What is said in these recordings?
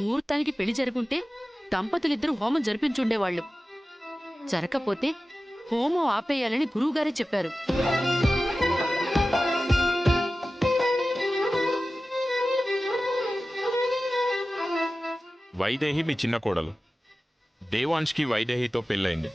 ముహూర్తానికి పెళ్లి జరుగుంటే దంపతులిద్దరూ హోమం జరిపించుండేవాళ్లు. జరగకపోతే హోమం ఆపేయాలని గురువుగారే చెప్పారు. వైదేహి మీ చిన్న కోడలు. దేవాంష్కి వైదేహితో పెళ్ళైంది.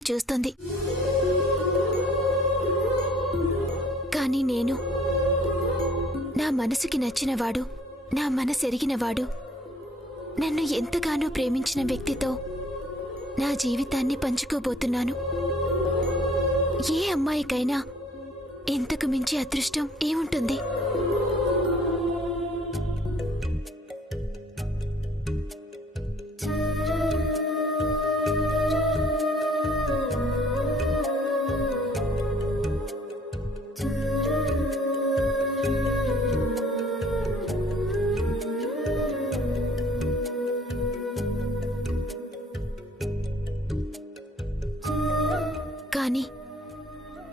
చూస్తుంది. కానీ నేను నా మనసుకి నచ్చినవాడు, నా మనసెరిగినవాడు, నన్ను ఎంతగానో ప్రేమించిన వ్యక్తితో నా జీవితాన్ని పంచుకోబోతున్నాను. ఏ అమ్మాయికైనా ఇంతకు మించి అదృష్టం ఏముంటుంది? కానీ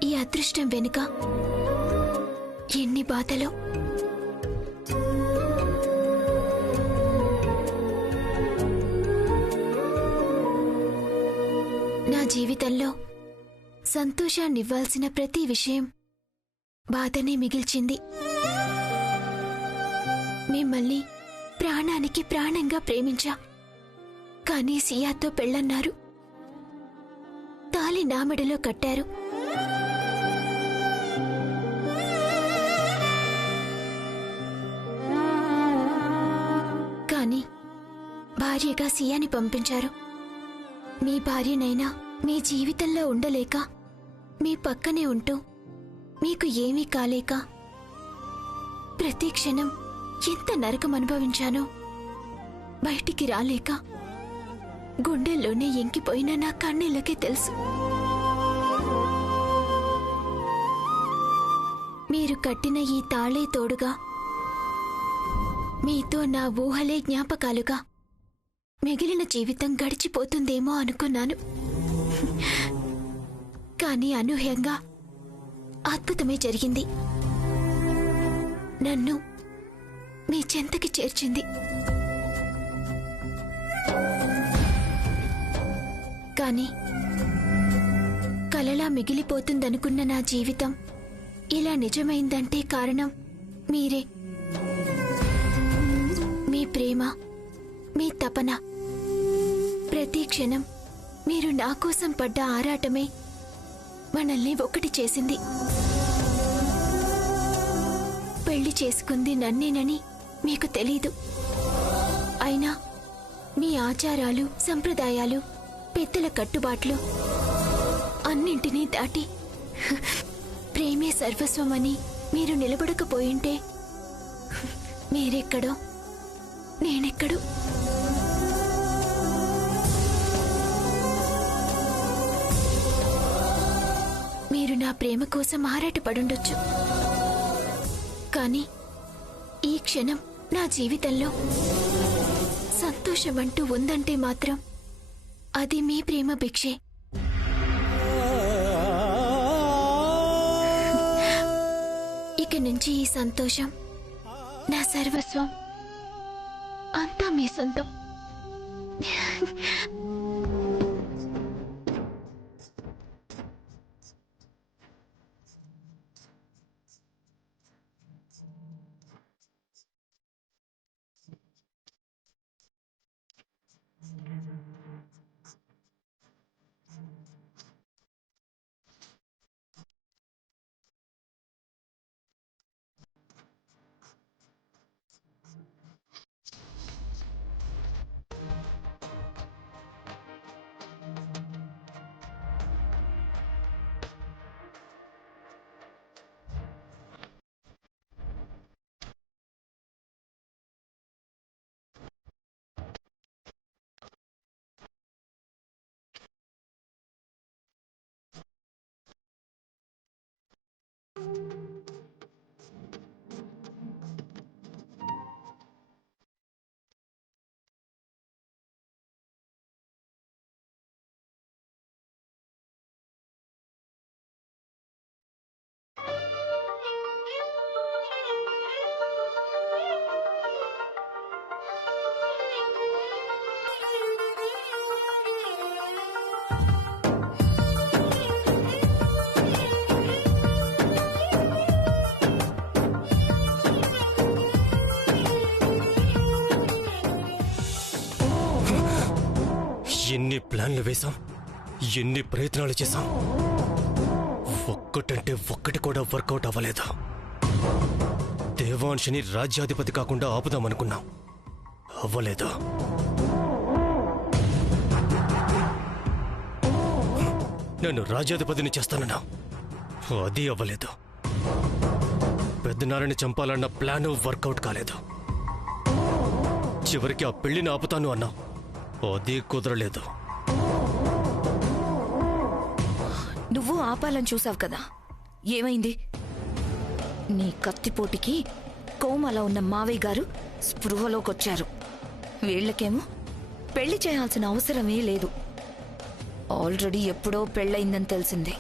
ఈ అదృష్టం వెనుక ఎన్ని బాధలో. నా జీవితంలో సంతోషాన్నివ్వాల్సిన ప్రతి విషయం బాధనే మిగిల్చింది. మిమ్మల్ని ప్రాణానికి ప్రాణంగా ప్రేమించా. కానీ సియాతో పెళ్ళన్నారు. తాళి నా మెడలో కట్టారు. కానీ భార్యగా సియాని పంపించారు. మీ భార్యనైనా మీ జీవితంలో ఉండలేక, మీ పక్కనే ఉంటూ మీకు ఏమీ కాలేక ప్రతి క్షణం ఎంత నరకం అనుభవించానో బయటికి రాలేక గుండెల్లోనే ఎంకిపోయిన నా కన్నీళ్ళకే తెలుసు. మీరు కట్టిన ఈ తాళే తోడుగా, మీతో నా ఊహలే జ్ఞాపకాలుగా మిగిలిన జీవితం గడిచిపోతుందేమో అనుకున్నాను. కానీ అనూహ్యంగా అద్భుతమే జరిగింది. నన్ను మీ చెంతకి చేర్చింది. కానీ కలలా మిగిలిపోతుందనుకున్న నా జీవితం ఇలా నిజమైందంటే కారణం మీరే. మీ ప్రేమ, మీ తపన, ప్రతి క్షణం మీరు నా కోసం పడ్డ ఆరాటమే మనల్ని ఒకటి చేసింది. పెళ్లి చేసుకుంది నన్నేనని మీకు తెలీదు. అయినా మీ ఆచారాలు, సంప్రదాయాలు, పెద్దల కట్టుబాట్లు అన్నింటినీ దాటి ప్రేమే సర్వస్వమని మీరు నిలబడకపోయింటే మీరెక్కడో నేనెక్కడో. మీరు నా ప్రేమ కోసం ఆరాటపడుండొచ్చు. కానీ ఈ క్షణం నా జీవితంలో సంతోషమంటూ ఉందంటే మాత్రం అది మీ ప్రేమ భిక్షే. ఇక నుంచి ఈ సంతోషం నా సర్వస్వం, అంతా మీ సొంతం. ఎన్ని ప్లాన్లు వేశాం, ఎన్ని ప్రయత్నాలు చేశాం, ఒక్కటంటే ఒక్కటి కూడా వర్కౌట్ అవ్వలేదు. దేవాంశని రాజ్యాధిపతి కాకుండా ఆపుదామనుకున్నాం, అవ్వలేదు. నన్ను రాజ్యాధిపతిని చేస్తానన్నా, అది అవ్వలేదు. పెద్దనారిని చంపాలన్న ప్లాను వర్కౌట్ కాలేదు. చివరికి ఆ పెళ్లిని ఆపుతాను అన్నా, అది కుదరలేదు. నువ్వు ఆపాలని చూసావు కదా, ఏమైంది? నీ కత్తిపోటికి కోమలా ఉన్న మావయ్య గారు స్పృహలోకొచ్చారు. వీళ్లకేమో పెళ్లి చేయాల్సిన అవసరమే లేదు. ఆల్రెడీ ఎప్పుడో పెళ్ళయిందని తెలిసింది.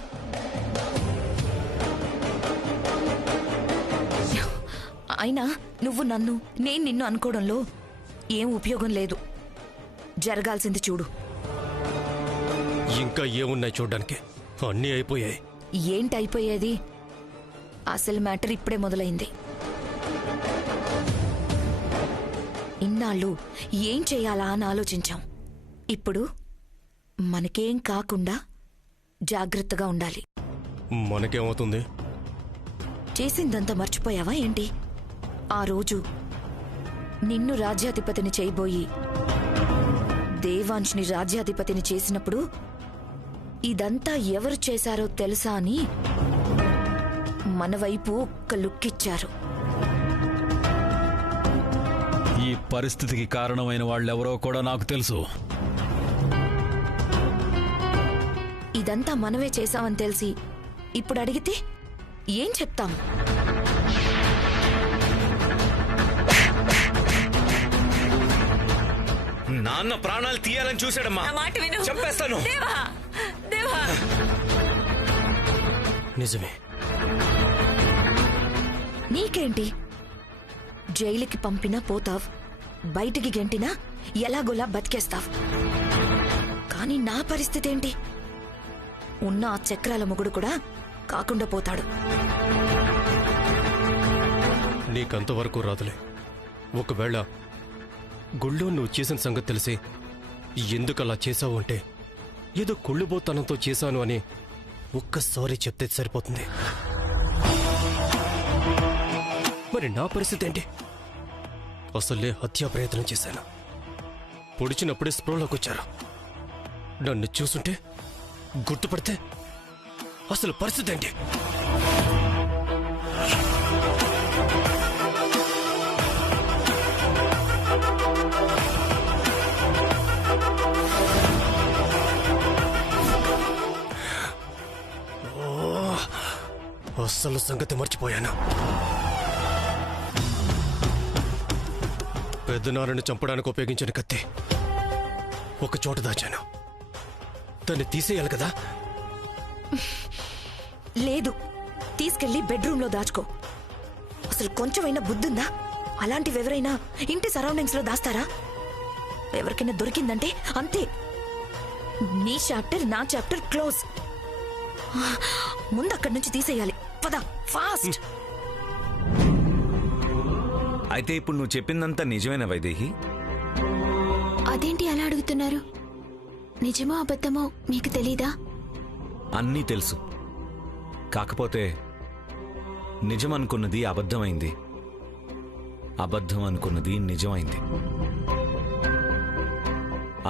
అయినా నువ్వు నన్ను, నేను నిన్ను అనుకోవడంలో ఏం ఉపయోగం లేదు. జరగాల్సింది చూడు. ఇంకా ఏమున్నాయి చూడ్డానికి? అన్నీ అయిపోయాయి. ఏంటైపోయేది? అసలు మ్యాటర్ ఇప్పుడే మొదలైంది. ఇన్నాళ్ళు ఏం చేయాలా అని ఆలోచించాం. ఇప్పుడు మనకేం కాకుండా జాగ్రత్తగా ఉండాలి. మనకేమవుతుంది? చేసిందంతా మర్చిపోయావా ఏంటి? ఆ రోజు నిన్ను రాజ్యాధిపతిని చేయబోయి దేవాంశ్ని రాజ్యాధిపతిని చేసినప్పుడు ఇదంతా ఎవరు చేశారో తెలుసా అని మన వైపు ఒక్క లుక్కిచ్చారు. ఈ పరిస్థితికి కారణమైన వాళ్ళెవరో కూడా నాకు తెలుసు. ఇదంతా మనమే చేశామని తెలిసి ఇప్పుడు అడిగితే ఏం చెప్తాం? నాన్న ప్రాణాలు తీయాలని చూశాడమ్మా. నా మాట విను. చంపేస్తాను. దేవా, దేవా. నిజమే. నీకేంటి? జైలుకి పంపినా పోతావ్, బయటికి గెంటినా ఎలాగోలా బతికేస్తావ్. కానీ నా పరిస్థితి ఏంటి? ఉన్న ఆ చక్రాల మొగుడు కూడా కాకుండా పోతాడు. నీకంతవరకు రాదులే. ఒకవేళ గుళ్ళో నువ్వు చేసిన సంగతి తెలిసి ఎందుకు అలా చేశావు అంటే ఏదో కుళ్ళుబోతనంతో చేశాను అని ఒక్కసారి చెప్తే సరిపోతుంది. మరి నా పరిస్థితి ఏంటి? అసలే హత్యా ప్రయత్నం చేశాను. పొడిచినప్పుడే స్పృహలోకి వచ్చారు. నన్ను చూసుంటే గుర్తుపడితే అసలు పరిస్థితి ఏంటి? అస్సలు సంగతి మర్చిపోయాను. పెద్దనాన్నని చంపడానికి ఉపయోగించిన కత్తి ఒక చోట దాచాను. దాన్ని తీసేయాలి కదా? లేదు, తీసుకెళ్లి బెడ్రూమ్ లో దాచుకో. అసలు కొంచెమైనా బుద్ధుందా? అలాంటివి ఎవరైనా ఇంటి సరౌండింగ్స్ లో దాస్తారా? ఎవరికైనా దొరికిందంటే అంతే. నీ చాప్టర్ నా చాప్టర్ క్లోజ్. ముందు అక్కడి నుంచి తీసేయాలి. పద, ఫాస్ట్. అయితే ఇప్పుడు నువ్వు చెప్పిందంతా నిజమేనా వైదేహి? అదేంటి అలా అడుగుతున్నారు? నిజమో అబద్ధమో మీకు తెలీదా? అన్నీ తెలుసు. కాకపోతే నిజం అనుకున్నది అబద్ధమైంది, అబద్ధం అనుకున్నది నిజమైంది.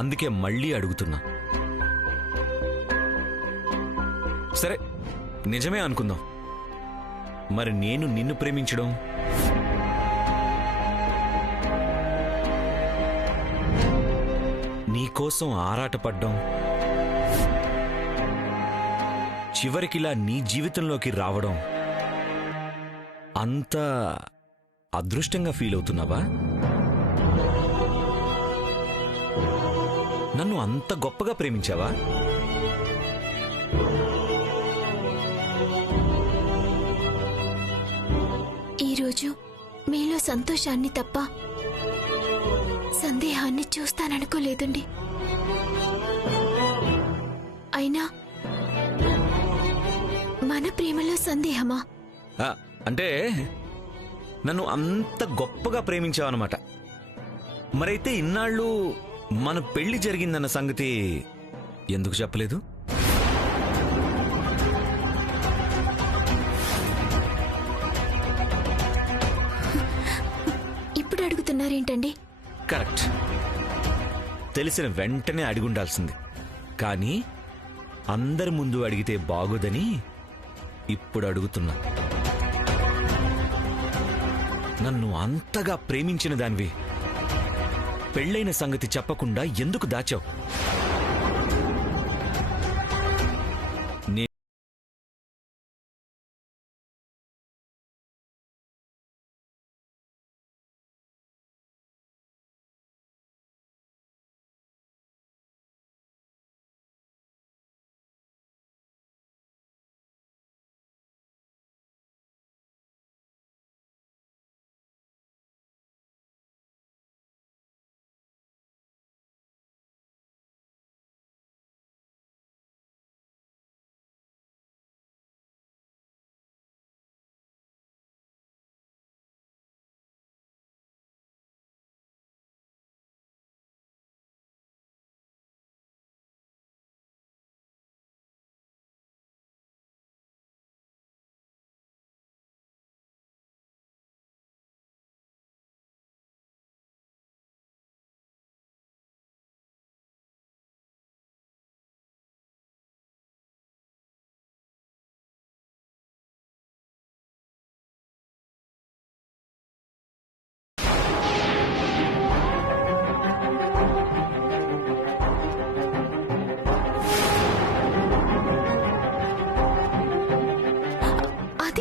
అందుకే మళ్ళీ అడుగుతున్నా. సరే, నిజమే అనుకుందాం. మరి నేను నిన్ను ప్రేమించడం, నీకోసం ఆరాటపడ్డం, చివరికిలా నీ జీవితంలోకి రావడం అంత అదృష్టంగా ఫీల్ అవుతున్నావా? నన్ను అంత గొప్పగా ప్రేమించావా? ఈరోజు మీలో సంతోషాన్ని తప్ప సందేహాన్ని చూస్తాననుకోలేదండి. అయినా మన ప్రేమలో సందేహమా? అంటే నన్ను అంత గొప్పగా ప్రేమించావన్నమాట. మరైతే ఇన్నాళ్ళు మన పెళ్లి జరిగిందన్న సంగతి ఎందుకు చెప్పలేదు? ఇప్పుడు అడుగుతున్నారేంటండి? కరెక్ట్. తెలిసిన వెంటనే అడిగుండాల్సింది. కానీ అందరి ముందు అడిగితే బాగోదని ఇప్పుడు అడుగుతున్నా. నన్ను అంతగా ప్రేమించిన దానివి పెళ్ళైన సంగతి చెప్పకుండా ఎందుకు దాచావు?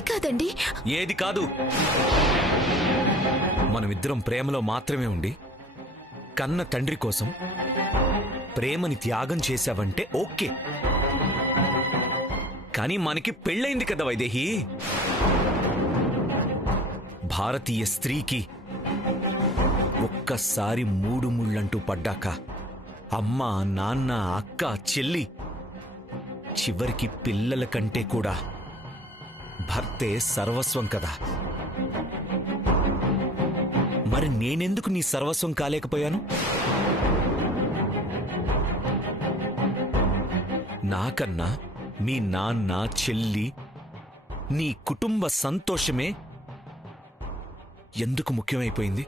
కాదండి. ఏది కాదు. మనమిద్దరం ప్రేమలో మాత్రమే ఉండి కన్న తండ్రి కోసం ప్రేమని త్యాగం చేశావంటే ఓకే, కానీ మనకి పెళ్ళైంది కదా వైదేహి. భారతీయ స్త్రీకి ఒక్కసారి మూడు ముళ్ళంటూ పడ్డాక అమ్మ, నాన్న, అక్క, చెల్లి, చివరికి పిల్లల కంటే కూడా భర్తే సర్వస్వం కదా. మరి నేనెందుకు నీ సర్వస్వం కాలేకపోయాను? నాకన్నా మీ నాన్న, చెల్లి, నీ కుటుంబ సంతోషమే ఎందుకు ముఖ్యమైపోయింది?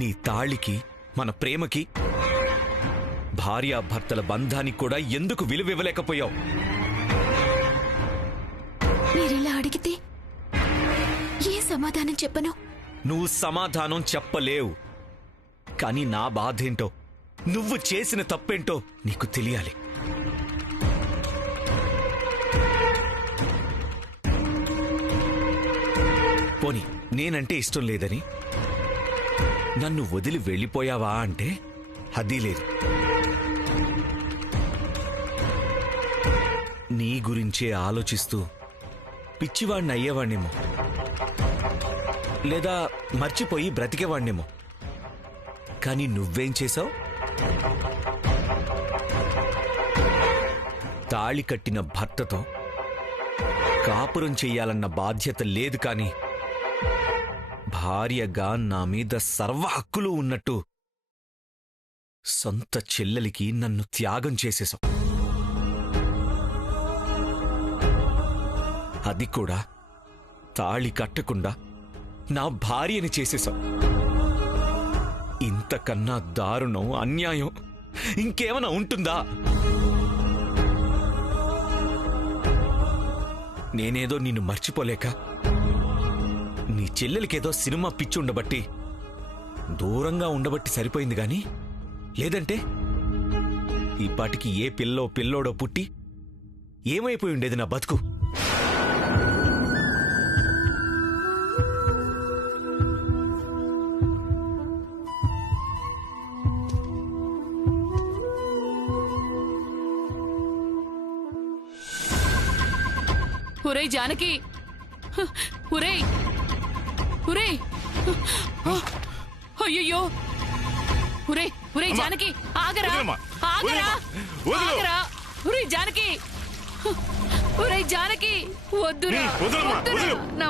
నీ తాళికి, మన ప్రేమకి, భార్యాభర్తల బంధానికి కూడా ఎందుకు విలువివ్వలేకపోయావు? మీరిలా అడిగితే ఏ సమాధానం చెప్పను? నువ్వు సమాధానం చెప్పలేవు, కానీ నా బాధేంటో, నువ్వు చేసిన తప్పేంటో నీకు తెలియాలి. పోనీ నేనంటే ఇష్టం లేదని నన్ను వదిలి వెళ్ళిపోయావా అంటే అది లేదు. నీ గురించే ఆలోచిస్తూ పిచ్చివాణ్ణి అయ్యేవాణ్ణేమో, లేదా మర్చిపోయి బ్రతికేవాణ్ణేమో. కానీ నువ్వేం చేశావు? తాళి కట్టిన భర్తతో కాపురం చెయ్యాలన్న బాధ్యత లేదు, కానీ భార్యగా నా మీద సర్వ హక్కులు ఉన్నట్టు సొంత చెల్లెలికి నన్ను త్యాగం చేసేశావు. అది కూడా తాళి కట్టకుండా నా భార్యని చేసేశావు. ఇంతకన్నా దారుణం, అన్యాయం ఇంకేమైనా ఉంటుందా? నేనేదో నిన్ను మర్చిపోలేక, నీ చెల్లెలికేదో సినిమా పిచ్చి ఉండబట్టి దూరంగా ఉండబట్టి సరిపోయింది గాని, లేదంటే ఈ పాటికి ఏ పిల్లోడో పుట్టి ఏమైపోయి ఉండేది నా బతుకు. ఒరే జానకి, ఒరే ఒరే, అయ్యయ్యో, ఒరే ఒరే జానకి, ఆగరా ఆగరా ఆగరా, ఒరే జానకి, ఒరే జానకి, వద్దురా వద్దురా, నా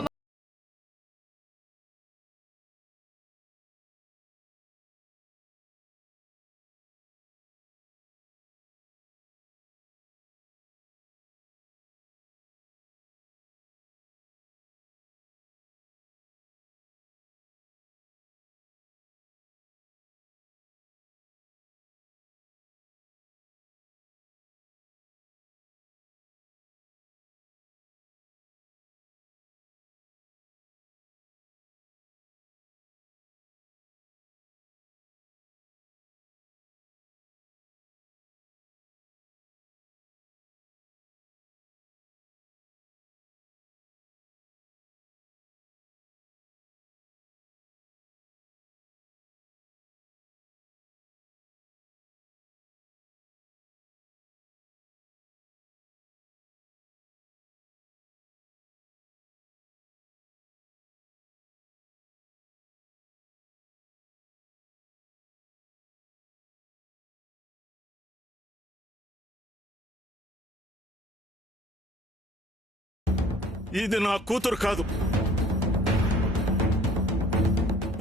ఇది నా కూతురు కాదు,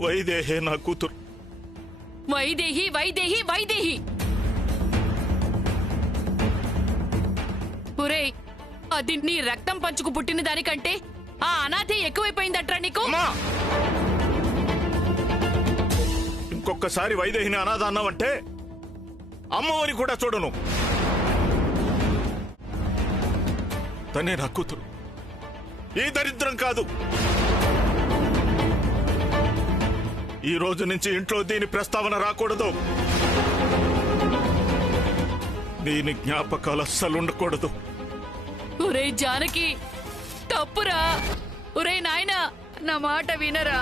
వైదేహే నా కూతురు. వైదేహి వైదేహి వైదేహి. ఒరేయ్, అది నీ రక్తం పంచుకు పుట్టిన దానికంటే ఆ అనాథే ఎక్కువైపోయిందట్రా నీకు. ఇంకొకసారి వైదేహిని అనాథ అన్నావంటే అమ్మవారి కూడా చూడను. తనే నా కూతురు, ఈ దరిద్రం కాదు. ఈ రోజు నుంచి ఇంట్లో దీని ప్రస్తావన రాకూడదు. దీని జ్ఞాపకాలు అస్సలు ఉండకూడదు. ఒరే జానకి, తప్పురా. ఒరే నాయనా, నా మాట వినరా.